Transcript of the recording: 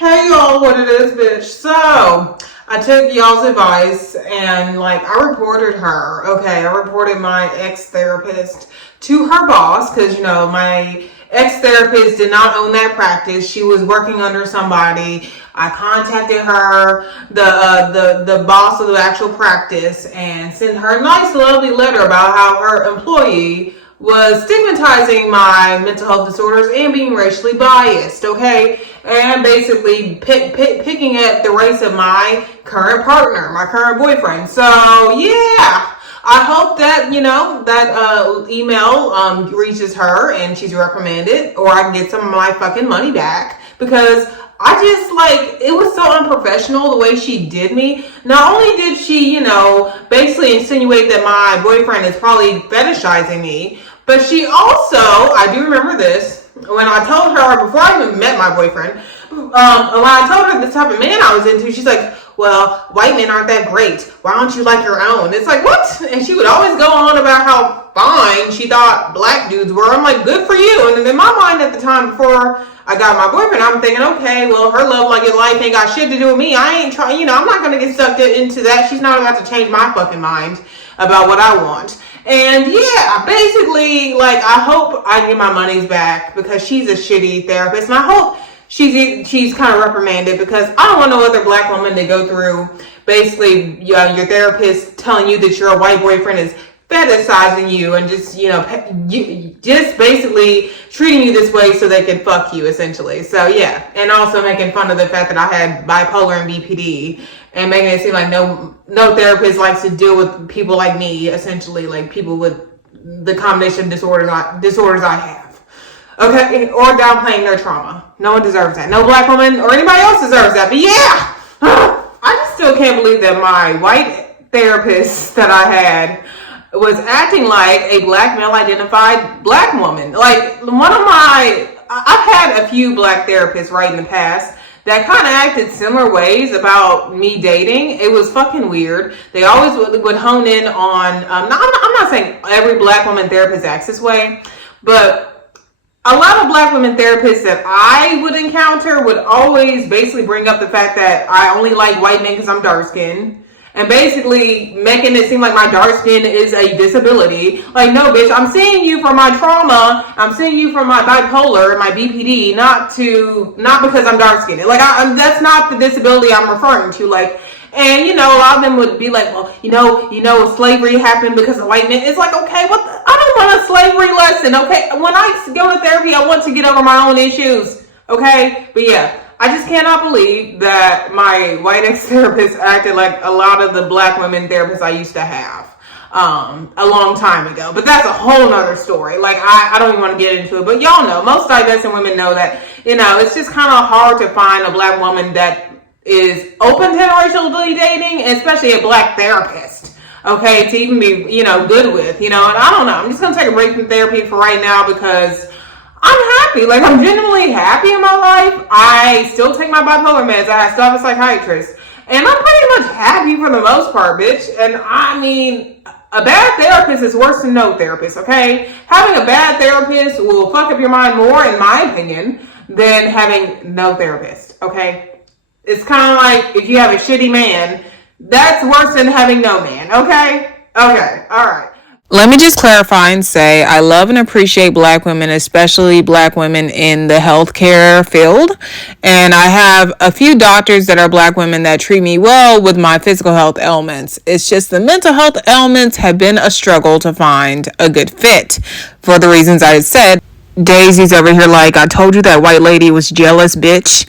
Hey y'all, what it is, bitch. So, I took y'all's advice and I reported her. Okay, I reported my ex-therapist to her boss because my ex-therapist did not own that practice. She was working under somebody. I contacted her, the boss of the actual practice, and sent her a nice, lovely letter about how her employee was stigmatizing my mental health disorders and being racially biased, okay? And basically picking at the race of my current partner, my current boyfriend. So, yeah. I hope that, that email reaches her and she's reprimanded, or I can get some of my fucking money back, because I just, it was so unprofessional the way she did me. Not only did she, basically insinuate that my boyfriend is probably fetishizing me, but she also, I do remember this, when I told her, before I even met my boyfriend, when I told her the type of man I was into, she's like, well, white men aren't that great. Why don't you like your own? It's like, what? And she would always go on about how fine she thought black dudes were. I'm like, good for you. And in my mind at the time, before I got my boyfriend, I'm thinking, okay, well, her love like your life ain't got shit to do with me. I ain't trying, I'm not going to get sucked into that. She's not about to change my fucking mind about what I want. And yeah, basically, I hope I get my monies back, because she's a shitty therapist, and I hope she's kind of reprimanded, because I don't want no other black woman to go through basically your therapist telling you that your white boyfriend is fetishizing you and just just basically treating you this way so they can fuck you, essentially. So yeah, and also making fun of the fact that I had bipolar and BPD, and making it seem like no therapist likes to deal with people like me, essentially, like people with the combination of disorders I have. Okay, or downplaying their trauma. No one deserves that. No black woman or anybody else deserves that. But yeah, I just still can't believe that my white therapist that I had was acting like a black male identified black woman. I've had a few black therapists right in the past that kind of acted similar ways about me dating. It was fucking weird. They always would hone in on, I'm not saying every black woman therapist acts this way, but a lot of black women therapists that I would encounter would always basically bring up the fact that I only like white men because I'm dark skinned, and basically making it seem like my dark skin is a disability. Like, no, bitch, I'm seeing you for my trauma. I'm seeing you for my bipolar, my BPD, not because I'm dark skinned. That's not the disability I'm referring to. And a lot of them would be like, well, slavery happened because of white men. It's like, okay, I don't want a slavery lesson, okay? When I go to therapy, I want to get over my own issues, okay? But yeah, I just cannot believe that my white ex-therapist acted like a lot of the black women therapists I used to have a long time ago. But that's a whole nother story. I don't even want to get into it. But y'all know, most divesting women know that, it's just kind of hard to find a black woman that is open to interracially dating, especially a black therapist, okay, to even be, good with, and I don't know. I'm just going to take a break from therapy for right now, because I'm happy. I'm genuinely happy in my life. I still take my bipolar meds. I still have a psychiatrist. And I'm pretty much happy for the most part, bitch. And I mean, a bad therapist is worse than no therapist, okay? Having a bad therapist will fuck up your mind more, in my opinion, than having no therapist, okay? It's kind of like if you have a shitty man, that's worse than having no man, okay? Okay, all right. Let me just clarify and say I love and appreciate black women, especially black women in the healthcare field. And I have a few doctors that are black women that treat me well with my physical health ailments. It's just the mental health ailments have been a struggle to find a good fit for the reasons I said. Daisy's over here like, I told you that white lady was jealous, bitch.